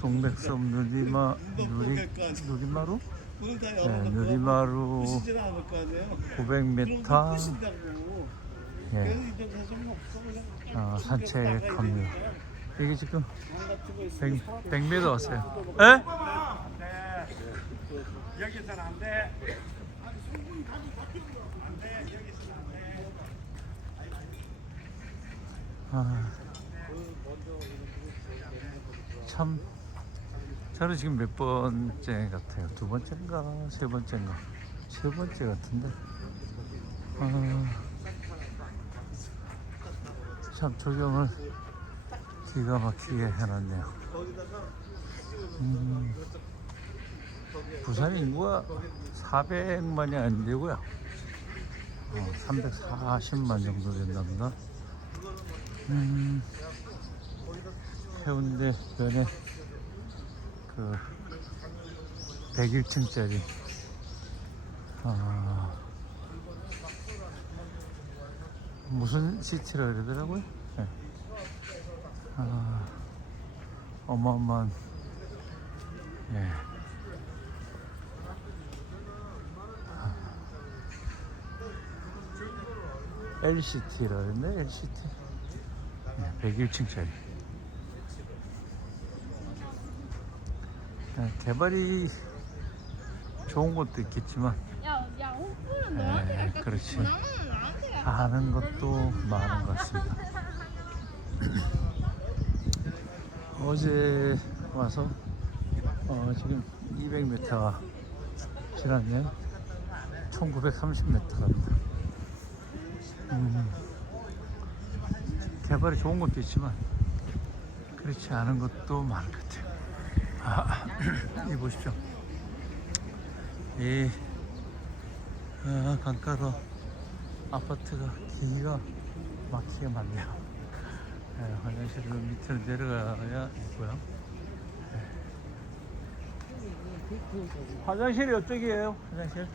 동백섬 누리마 누리 누리마루? 네, 누리마루 부시질 않을 거 아니에요. 900m 부신다고. 예, 그냥. 어, 산책합니다. 이게 지금 강 같은 거 있으면 100, 100m 왔어요. 에? 여기서는 안 돼. 아, 참 저는 지금 몇 번째 같아요. 두 번째인가 세 번째인가 세 번째 같은데. 아, 참 조경을 기가 막히게 해놨네요. 음, 부산 인구가 400만이 안 되고요. 어, 340만 정도 된답니다. 음, 해운대 변에 그 101층짜리 아, 무슨 시티라 그러더라고요. 네. 아, 어마어마한 예. LCT라 그랬네 LCT 네, 101층짜리 개발이 좋은 것도 있겠지만. 호프는 네? 그렇지. 아는 것도 많은 것 같습니다. 어제 와서 어, 지금 200m가 지났네요. 1930m랍니다. 음, 개발이 좋은 것도 있지만 그렇지 않은 것도 많은 것 같아요 아, 이 보십시오. 이 아, 강가로 아파트가 기가 막히게 많네요. 네, 화장실을 밑으로 내려가야 있고요. 네. 화장실이 이쪽이에요 화장실.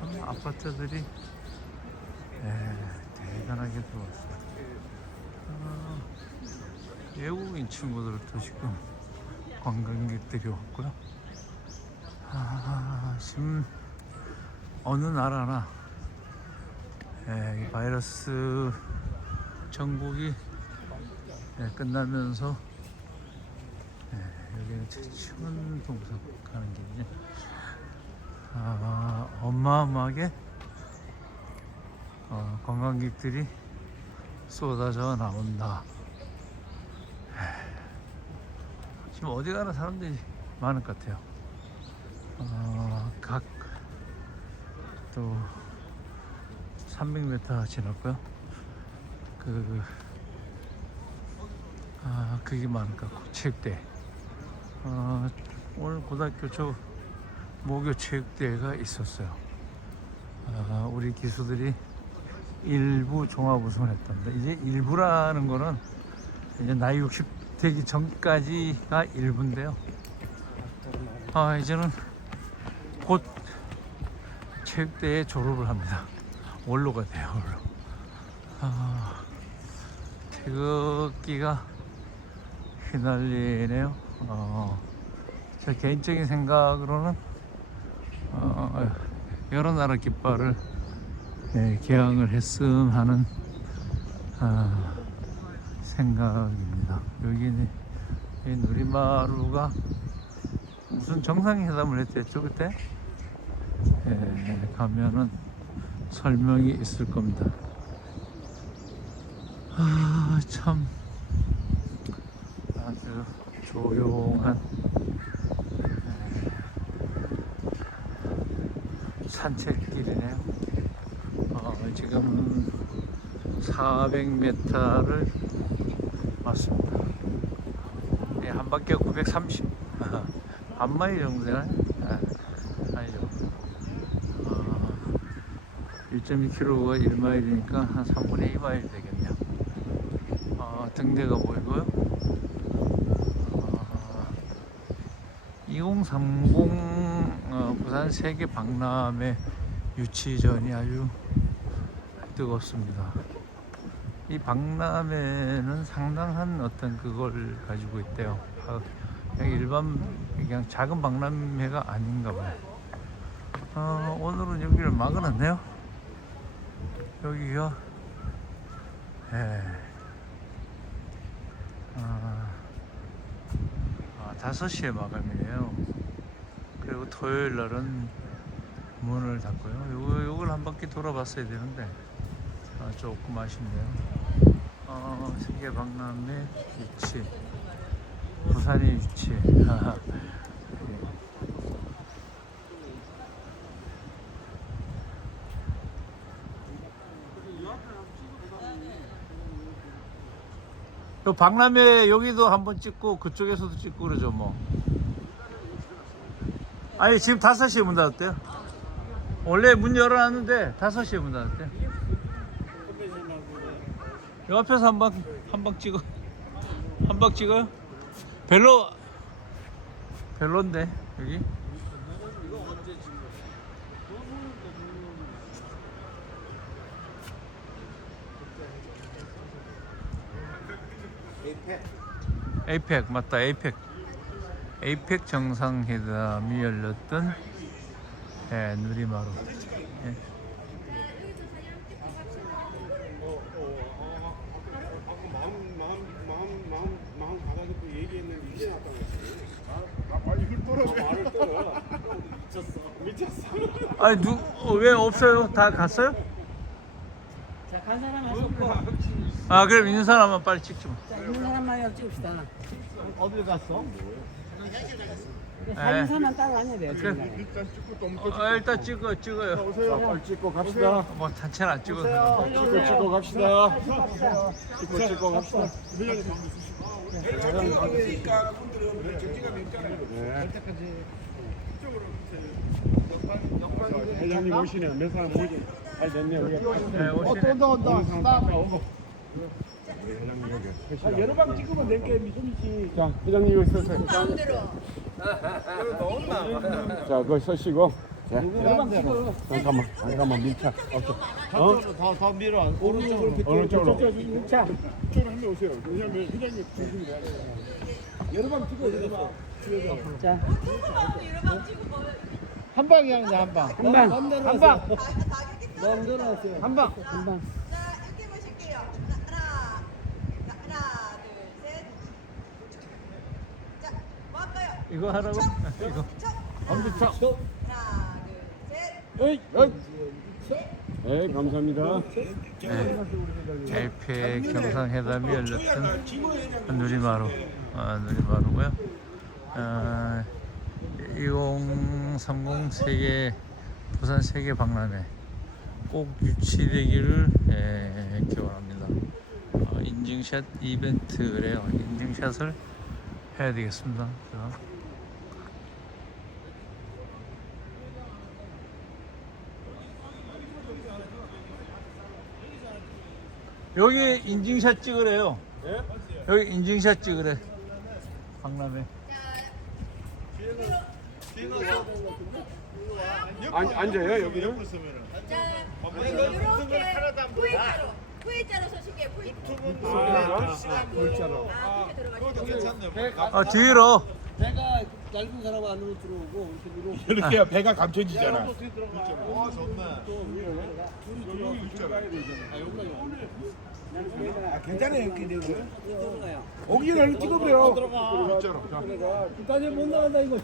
참 아파트들이 예, 대단하게 들어왔어요. 아, 외국인 친구들도 지금 관광객들이 왔고요. 아, 지금 어느 나라나 예, 이 바이러스 전국이 예, 끝나면서 예, 여기는 최치원 동상 가는 길이네. 아, 어마어마하게 어, 관광객들이 쏟아져 나온다. 지금 어디 가나 사람들이 많을 것 같아요. 어, 각또 300m 지났고요. 그 아, 그게 많을 것 같고 체육대. 어, 오늘 고등학교 저 모교 체육대회가 있었어요. 아, 우리 기수들이 일부 종합 우승을 했답니다. 이제 일부라는 거는 이제 나이 60 되기 전까지가 일부인데요. 아, 이제는 곧 체육대회 졸업을 합니다. 원로가 돼요, 원로. 아, 태극기가 휘날리네요. 어, 제 개인적인 생각으로는 어, 여러 나라 깃발을 예, 개항을 했음 하는 아, 생각입니다. 여기는 이 누리마루가 무슨 정상회담을 했댔죠 그때? 예, 가면은 설명이 있을 겁니다. 아, 참 아주 조용한 예, 산책길이네요. 어, 지금 400m를 왔습니다. 예, 한 바퀴 930, 반 마일 정도 되나요? 아, 아니죠. 어, 1.2km가 1마일이니까 한 3분의 2마일 되겠네요. 어, 등대가 보이고요. 어, 2030 어, 부산 세계 박람회 유치전이 아주 뜨겁습니다. 이 박람회는 상당한 어떤 그걸 가지고 있대요. 아, 그냥 일반 그냥 작은 박람회가 아닌가 봐요. 어, 오늘은 여기를 막아놨네요. 여기가 예. 아, 아, 5시에 마감이에요. 그리고 토요일 날은 문을 닫고요. 요거, 요걸 한 바퀴 돌아봤어야 되는데 아, 조금 아쉽네요. 어, 세계 박람회 위치 부산의 위치. 요 박람회 여기도 한번 찍고 그쪽에서도 찍고 그러죠 뭐. 아니 지금 5시에 문 닫았대요. 원래 문 열어놨는데 5시에 문 닫았대요. 요 앞에서 한 방 한 방 찍어. 한 방 찍어요? 별로 별론데 여기. 에이펙 맞다 에이펙 에이펙 정상회담이 열렸던 예, 누리마루 예. 마음 마음 마음 마음 마음 가다듬고 얘기했는데 이제 나타났어. 아, 빨리 훑어라. 말을 떠. 미쳤어. 미쳤어. 아니 누왜 없어요? 다 갔어요? 자, 간 사람 하셨고, 아 그럼 있는 사람만 빨리 찍지 뭐. 자, 있는 사람만 찍읍시다. 어딜 갔어? 사진 사만 따로 안 해야 돼요, 그- 지금. 일단 찍고 또 어, 일단 찍어 찍어요. 오세요. 빨리 찍고 갑시다. 뭐 단체는 안 찍어도 되는데. 찍고 찍고 갑시다. 찍고 찍고 갑시다. 네. 회장님 오시네. 몇 사람 오지? 잘 됐네. 우리 네, 오시네. 온다 온다. 회장님 여기. 여러 방 찍으면 될게 무슨 지 자, 회장님 여기 서세요. 자, 거기 서시고. 자, 잠깐만, 잠깐만 밀착. 어? 더 더 밀어. 오른쪽으로 어느 쪽으로? 자, 이쪽으로 한명 오세요. 왜냐면 회장님 중심이 자, 한 방이야 그냥 한 방. 한 방. 한 방. 마음대로 하세요. 한 방. 한 방. 자, 이렇게 보실게요. 하나, 하나, 둘, 셋. 자, 뭐 할까요? 이거 하라고? 이거. 척. 엄지척. 하나, 둘, 셋. 에이, 에이. 네, 감사합니다. 네. 에이펙 정상회담이 열렸던 누리마루, 아, 누리마루고요. 아, 2030 세계 부산 세계 박람회 꼭 유치되기를 예, 기원합니다. 어, 인증샷 이벤트래요. 인증샷을 해야 되겠습니다. 자. 여기 인증샷 찍으래요. 여기 인증샷 찍으래. 박람회. 앉, 앉아요, 여기는? 자, 이렇게 V자로, V자로 서실게요. V. V자로. 아, 그렇게 들어가시죠. 아 뒤로. 배가 얇은 사람 안으로 들어오고, 이렇게 위로. 이렇게 해야 배가 감춰지잖아. 괜찮아요 이렇게 되고. 들어가요. 오기를 찍으면 까지 못 나간다, 이거.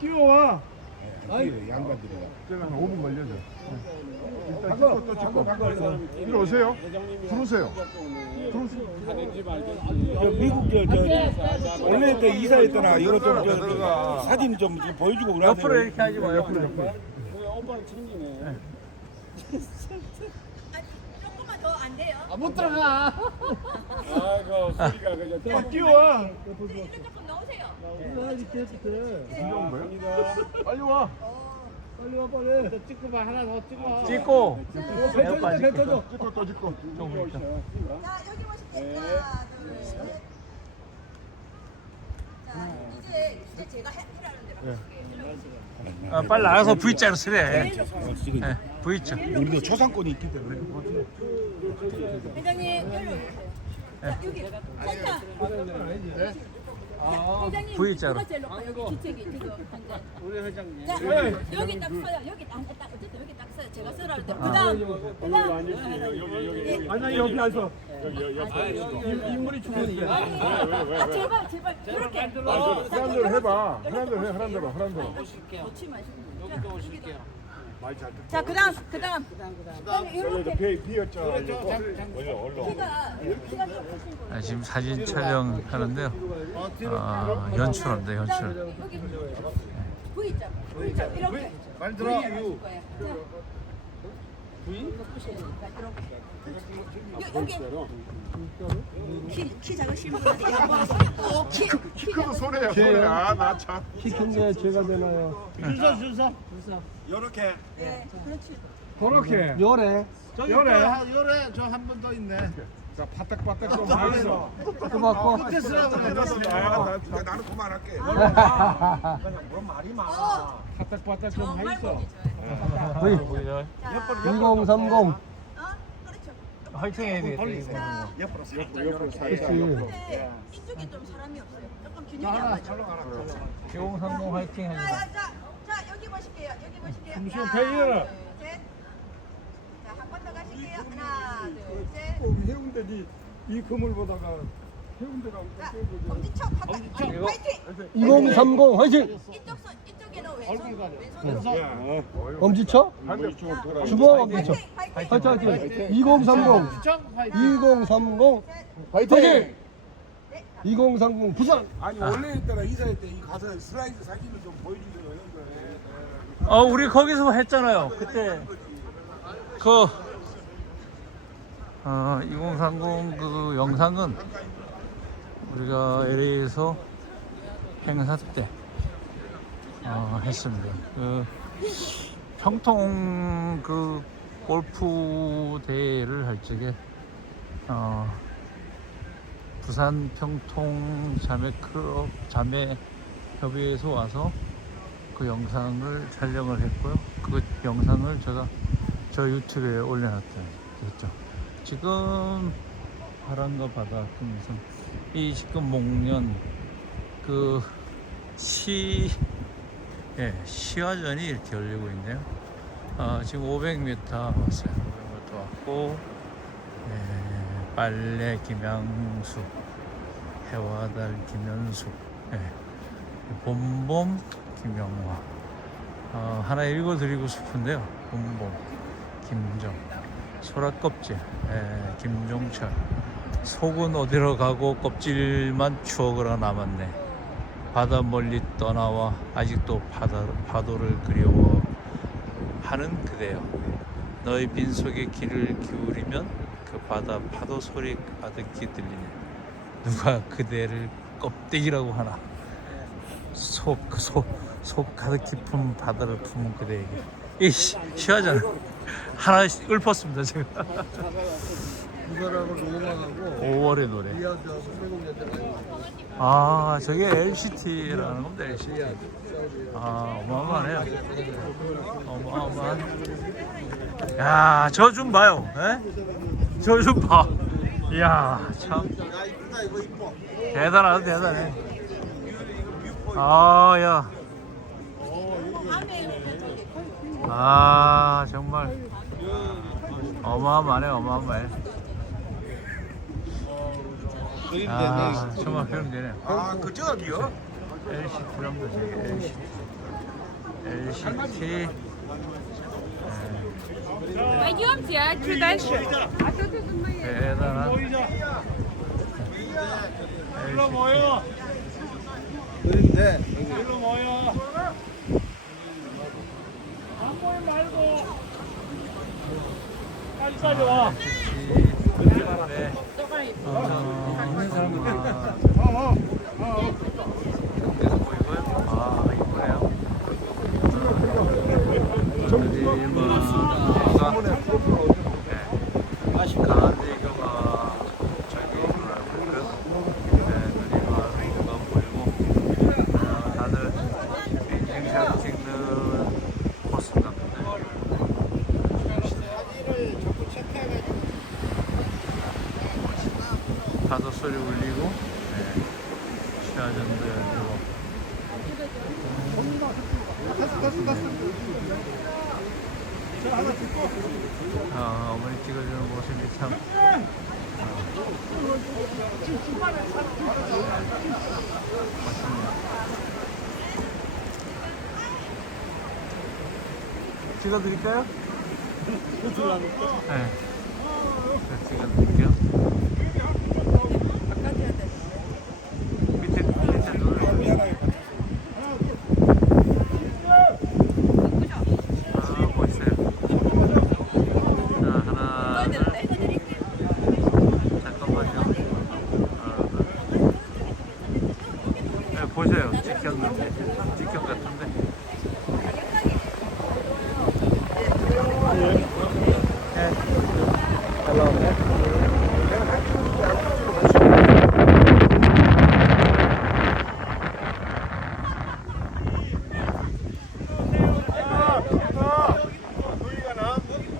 끼워와. 제가 한 5분 걸려서. 일단 찍고 또 찍고. 이리 오세요. 들어오세요. 미국 저, 저 원래 그 이사했더나 이거 좀 저, 저, 사진 좀 보여주고 그래야 옆으로 이렇게 하지 마요. 옆으로. 아니, 조금만 더 안 돼요. 못 들어가. 아이고, 소리가 그저. 끼워와. 이거 조금 넣으세요. 빨리 와. 빨리 와, 빨리. 찍고 봐 하나 더 찍어. 찍고. 뱉어줘, 뱉어줘. 찍고 또 찍고. 조금 있다. 자, 여기 보실게요. 하나, 둘, 셋. 자, 이제 이제 제가 해- 해라는 대로 하실게요. 아, 빨리 나가서 V자로 쓰래. 네. V자. 우리도 초상권이 있기 때문에. 회장님 여기로 오세요. 자, 여기 센터. 회장님 V자로. 누가 제일 높아요? 여기 기책이 지금 현재. 우리 회장님. 자, 여기 딱 서요. 여기 딱, 딱 어쨌든 여기 딱 서요. 제가 쓰라 할 때. 그다음, 그다음. 예. 아니 여기 앉아. 인물이 중요해. 아, 제발, 제발. 그렇게. 어, 자, 하란 대로 해봐. 대로 해. 하란 대로. 하란 대로. 놓지 마시고. 여기도 오실게요. 많이 잘 자, 그다음, 그다음. 그다음 이렇게 비 비었잖아. 얼른 키가 키가 좀 크신 분. 아, 지금 사진 촬영하는데요. 아, 연출합니다, 연출. 그다음 여기 V자, V자 이렇게. 말 들어. 거예요. 자. 부인? 여- 여기 키, 키 작으신 분한테 어, 키, 키 크고 손해야 손해야. 나 참. 키 큰데 제가 되나요? 줄서 줄서. 요렇게. 네, 그렇지. 그렇게. 요래. 요래. 요래 저 한 분 더 있네. 자 바닥바닥 좀 하면서. 또 받고. 아, 나 참. 나는 그만할게. 어, 바닥바닥 좀 정말 하면서. 보기 좋아요. 자, 2030. 어. 화이팅 해야 되겠다. 자, 옆으로 옆으로 옆으로 살짝. 근데 이쪽에 좀 사람이 없어요. 조금 균형이 안 맞죠. 교공상공 화이팅 자, 해주세요. 자, 자, 여기 보실게요. 여기 보실게요. 둘, 셋. 자, 한 번 더 가실게요. 하나, 둘, 셋. 해운대 이 그물 보다가 자, 엄지척 한번 파이팅. 2030 화이팅. 이쪽 손, 이쪽에는 왼손, 왼손. 엄지쳐? 주먹 엄지쳐. 파이팅, 파이팅. 화이팅 화이팅. 2030. 2030 화이팅. 2030 부산. 아니 원래 있다가 이사할 때이 가서 슬라이드 사진을 좀 보여주세요 형들. 어, 우리 거기서 했잖아요. 그때 그 어, 2030 그 영상은 우리가 LA에서 행사 때 어, 했습니다. 그 평통 그 골프 대회를 할 적에 어, 부산 평통 자매 클럽 자매 협의회에서 와서 그 영상을 촬영을 했고요. 그 영상을 제가 저 유튜브에 올려놨죠. 지금 바람과 바다 하면서 이 지금 목련 그 시, 예, 시화전이 이렇게 열리고 있네요. 어, 지금 500m 왔어요. 500m 왔고, 예, 빨래 김양수, 해와달 김현숙, 예, 봄봄 김영화. 어, 하나 읽어드리고 싶은데요. 봄봄 김정, 소라껍질 예, 김종철. 속은 어디로 가고 껍질만 추억으로 남았네. 바다 멀리 떠나와 아직도 바다, 파도를 그리워 하는 그대여. 너의 빈속에 귀를 기울이면 그 바다 파도 소리 가득히 들리네. 누가 그대를 껍데기라고 하나. 속, 그 속, 속 가득 깊은 바다를 품은 그대에게. 이 시, 시화잖아. 하나 읊었습니다, 제가. 로마하고 5월의 노래. 리아드하고 태국 연대가 아, 저게 LCT라는 겁니다, LCT. 아, 어마어마하네요. 어마어마한. 야, 저 좀 봐요. 예? 저좀 봐. 이야, 참. 대단하다, 대단해. 아, 야. 아, 정말. 어마어마하네, 어마어마해. 아, 정말 표현되네요. 아그 저기요? LCT랍니다, 저게 LCT. LCT. Пойдемте, а что дальше? А то тут мы... 대단한. 일로 모여. 그런데 일로 모여. 안 모이 말고. 빨리빨리 와. 네. 어, 있는 사람들. 여기서 보이고요. 아, 이쁘네요. 저기 뭐, 네. 강한대교가 저기 있더라고요. 네, 누리가 누리가 보이고, 어, 다들 인증샷 찍는 코스 같은데. 아, 어머니 찍어주는 모습이 참. 맞습니다. 찍어드릴까요? 네. 네, 찍어드릴게요. 밑에, 밑에 눌러. 미안하게 아, 멋있어요. 자, 하나, 둘. 잠깐만요. 아, 네, 보세요. 찍혔는데. 찍혔 같은데. 네. 잘 나오네.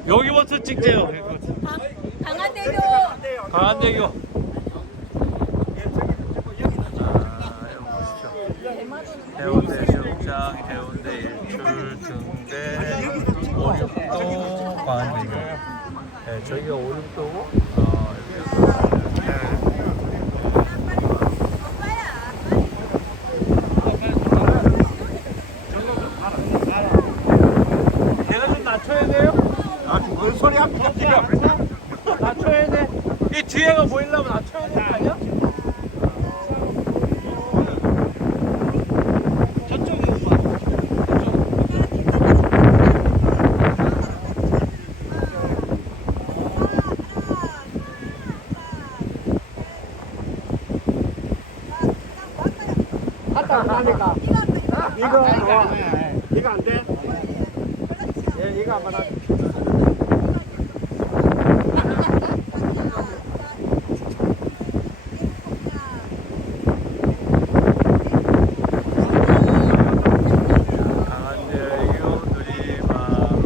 여기부터 찍재요. 강한대교 강한대교. 아, 보십시오. 해운대 수욕장, 해운대 일출 등대, 오륙도 강한대교. 네, 저기가 오륙도고, 어, 여기가 네. 내가 좀 낮춰야 돼요? 뭔 소리 합니까 지금? 낮춰야 돼. 이 뒤에가 보이려면 낮춰야 되는 거 아니야? 강한대교 누리마루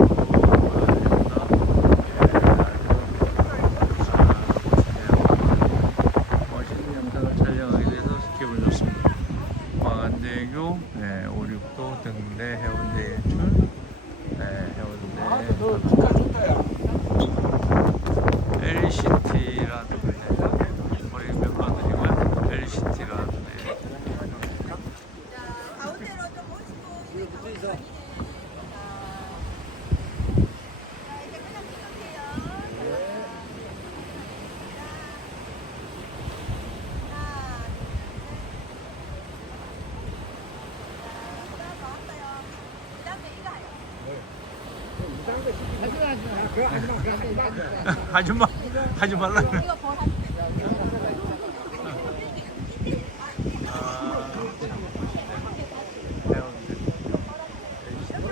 멋있는 영상을 촬영하게 돼서 기분 좋습니다. 광안대교, 네, 오륙도 등대, 해운대 일출, 네, 해운대 LCT라는 데가 우리 멤버들이고요. LCT라는 데. 가운데로 좀 모시고 이렇게 가운데 아니네. 자, 이제 그냥 찍을게요. 하지 마, 하지 말라.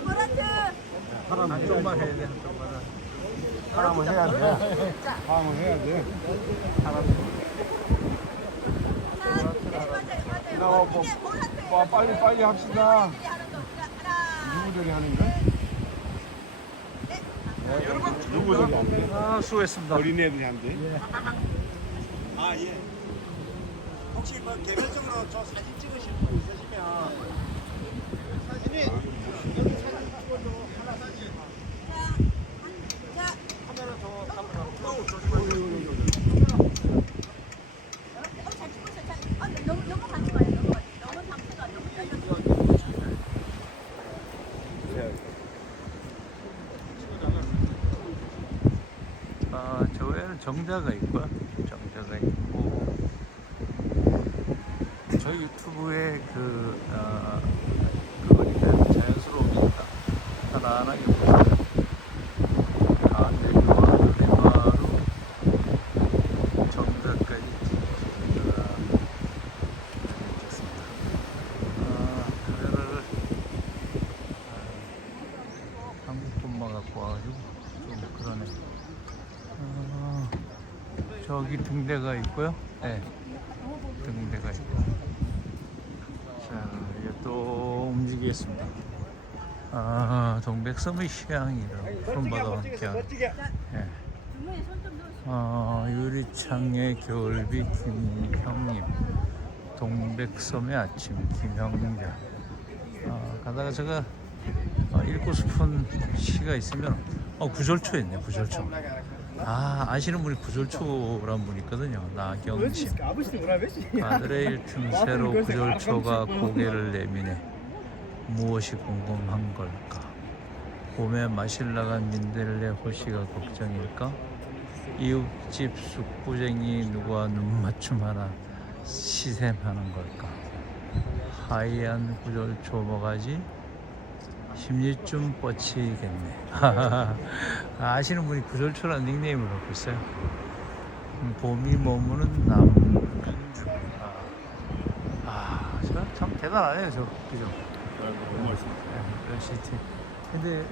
보라트. 한쪽만 해야 돼, 한 쪽만. 사람은 해야 돼. 사람은 해야 돼. 나와, 뭐, 뭐, 빨리 빨리 합시다. 누구들이 하는 거야? 누구들 이 한대? 아, 수고했습니다. 어린애들이 한대. 아 예. 혹시 뭐 개별적으로 저 사진 찍으실 분 있으시면 사진이 여기 사진 찍어도 하나 사진 카메라 저 카메라 너무 너무 가지 마요. 너무 너무 상태가 너무 열려. 아, 저 외에는 정자가 있고요. 정자가 있고. 저 유튜브에 그, 어, 그거니까요. 자연스러우니까. 편안하게 보세요. 가운데교와 내마루 정자까지 찍습니다. 찍습니다. 아, 카메라를 아, 한국 분만 갖고 와가지고 좀 그러네. 어, 저기 등대가 있고요. 네, 등대가 있고. 자, 이제 또 움직이겠습니다. 아, 동백섬의 휴양이라고. 주머니에 손좀 넣으시고. 어, 유리창의 겨울비 김형님, 동백섬의 아침 김형자. 어, 가다가 제가 어, 읽고 싶은 시가 있으면 어 구절초 있네 구절초 아 아시는 분이 구절초라는 분 있거든요. 나경심. 아들의 틈새로 구절초가 고개를 내미네. 무엇이 궁금한 걸까? 봄에 마실 나간 민들레 호시가 걱정일까? 이웃집 숙부쟁이 누가 눈맞춤 하나 시샘하는 걸까? 하얀 구절초 뭐가지 심리좀 뻗치겠네 아시는 분이 구절초라는 닉네임을 갖고 있어요 음, 봄이 머무는 남주 아, 저 참 대단하네요 저 그죠 너무 멋있습니다. 네, 시티 근데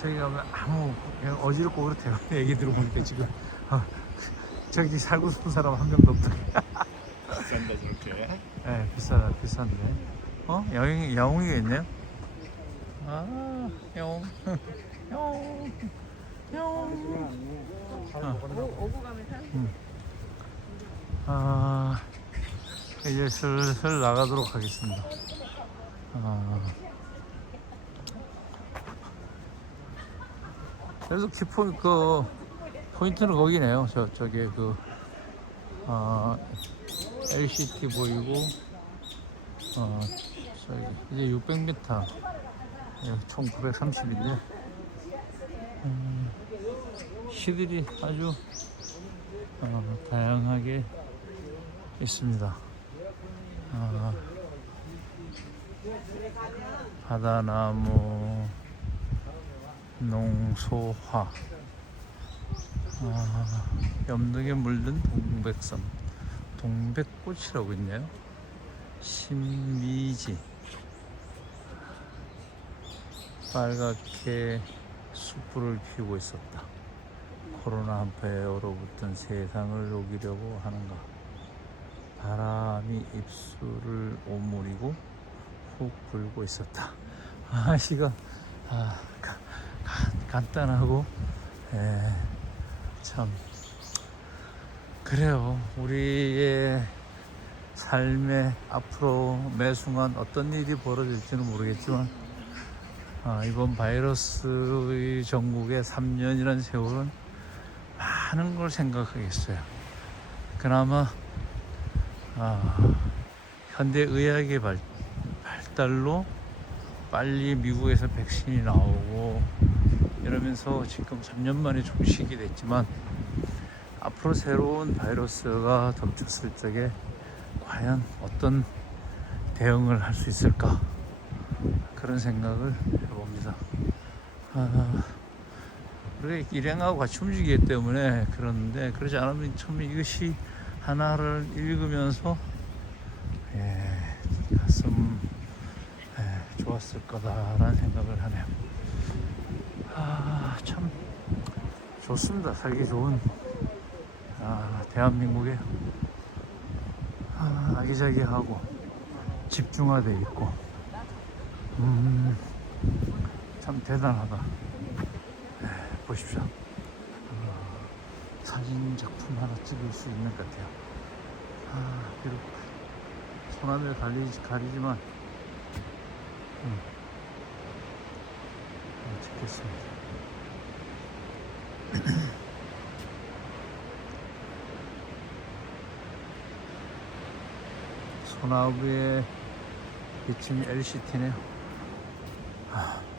저기 가면 아무 그냥 어지럽고 그렇대요 얘기 들어보니까 지금 어, 저기 살고 싶은 사람 한 명도 없다 비싼다 저렇게. 네, 비싸다, 비싼데. 어? 영웅이, 영웅이가 있네요? 아. 영웅. 영웅. 음. 아, 이제 슬슬 나가도록 하겠습니다. 아. 그래서 키포, 그, 포인트는 거기네요. 저, 저게 그, 아, LCT 보이고 어 저기 이제 600m 예, 총 930인데 음, 시들이 아주 어, 다양하게 있습니다. 아, 바다나무 농소화 아, 염등에 물든 동백섬 동백꽃이라고 있네요. 신미지 빨갛게 숯불을 피우고 있었다. 코로나 한파에 얼어붙은 세상을 녹이려고 하는가. 바람이 입술을 오므리고 훅 불고 있었다. 아, 시가 아, 가, 가, 간단하고 예, 참 그래요. 우리의 삶에 앞으로 매 순간 어떤 일이 벌어질지는 모르겠지만 아, 이번 바이러스의 전국의 3년이라는 세월은 많은 걸 생각하겠어요. 그나마 아, 현대 의학의 발, 발달로 빨리 미국에서 백신이 나오고 이러면서 지금 3년 만에 종식이 됐지만 앞으로 새로운 바이러스가 덮쳤을 적에 과연 어떤 대응을 할 수 있을까 그런 생각을. 아, 우리가 일행하고 같이 움직이기 때문에 그러는데 그러지 않으면 처음에 이것이 하나를 읽으면서 예, 가슴 예, 좋았을 거다라는 생각을 하네요. 아, 참 좋습니다. 살기 좋은 아, 대한민국에 아, 아기자기하고 집중화돼 있고 음, 참 대단하다. 네, 보십시오. 어, 사진 작품 하나 찍을 수 있는 것 같아요. 아, 비록 손안을 가리지, 가리지만 음, 어, 찍겠습니다. 소나무에 비친 LCT네요. 어,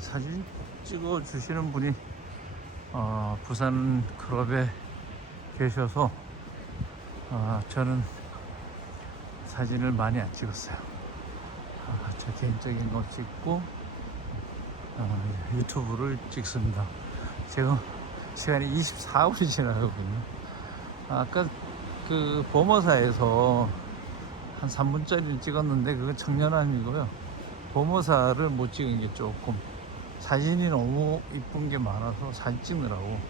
사진 찍어 주시는 분이 어, 부산 클럽에 계셔서 어, 저는 사진을 많이 안 찍었어요. 아, 저 개인적인 거 찍고 어, 유튜브를 찍습니다. 지금 시간이 24분이 지나가거든요. 아까 그 범어사에서 한 3분짜리를 찍었는데 그건 청년함이고요. 범어사를 못 찍은 게 조금 사진이 너무 이쁜 게 많아서 사진 찍느라고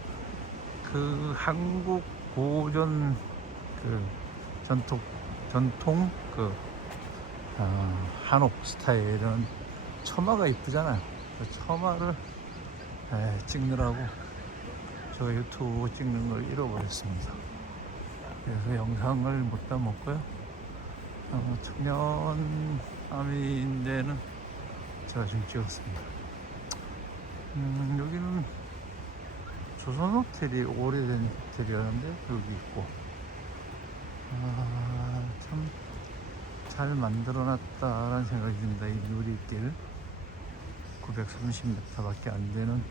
그 한국 고전 그 전통 전통 그 어, 한옥 스타일은 처마가 이쁘잖아요. 그 처마를 에, 찍느라고 저 유튜브 찍는 걸 잃어버렸습니다. 그래서 영상을 못 담았고요. 어, 청년 아미인데는 제가 지금 찍었습니다. 음, 여기는 조선 호텔이 오래된 호텔이라는데 여기 있고 아, 참 잘 만들어놨다라는 생각이 듭니다. 이 누리길 930m밖에 안 되는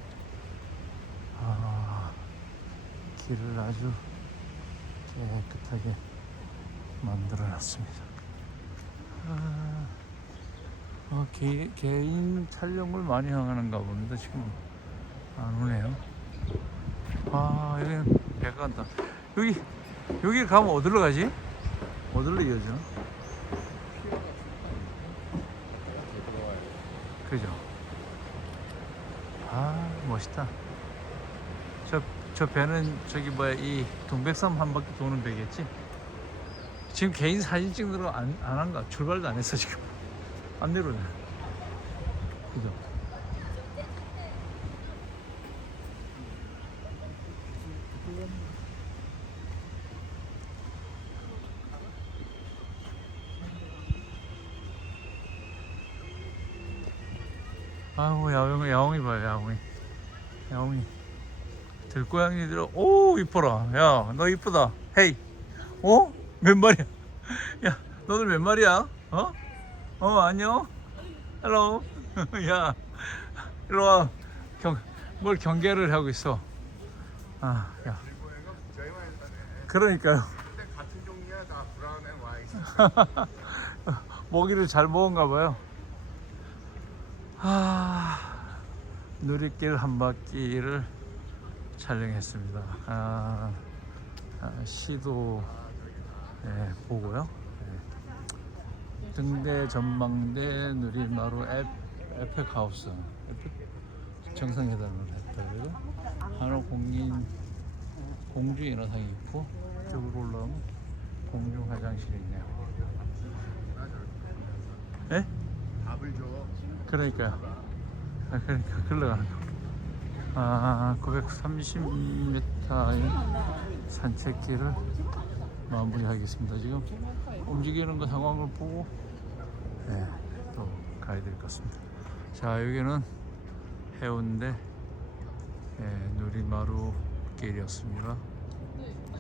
아, 길을 아주 깨끗하게 만들어놨습니다. 아, 어, 개, 개인 촬영을 많이 하는가 봅니다. 지금 안 오네요. 아, 여기는 배가 간다. 여기, 여기 가면 어디로 가지? 어디로 이어져? 그죠? 아, 멋있다. 저, 저 배는 저기 뭐야, 이 동백섬 한 바퀴 도는 배겠지? 지금 개인 사진 찍느라 안, 안 한가? 출발도 안 했어, 지금. 안 내려오네. 그죠? 아우 야옹 야옹이 봐요 야옹이 야옹이 들고양이들 오 이뻐라 야 너 이쁘다 헤이 어? 몇 마리야 야 너들 몇 마리야 어? 어 안녕 헬로 야 일로 와 경, 뭘 경계를 하고 있어 그러니까요 브라운 앤 와이트. 모기를 잘 먹은가 봐요. 아, 누리길 한 바퀴를 촬영했습니다. 아, 아, 시도 예, 보고요. 예. 등대 전망대 누리마루 에, 에펙 하우스 에펙 정상회담을 했다 그리고 한옥 공인 공주 인화상이 있고 이쪽으로 올라오면 공중 화장실이 있네요. 예? 답을 줘. 그러니까요. 아, 그러니까 흘러가는 거. 아, 930m의 산책길을 마무리하겠습니다. 지금 움직이는 거 상황을 보고 네, 또 가야 될 것 같습니다. 자, 여기는 해운대 예, 누리마루 길이었습니다.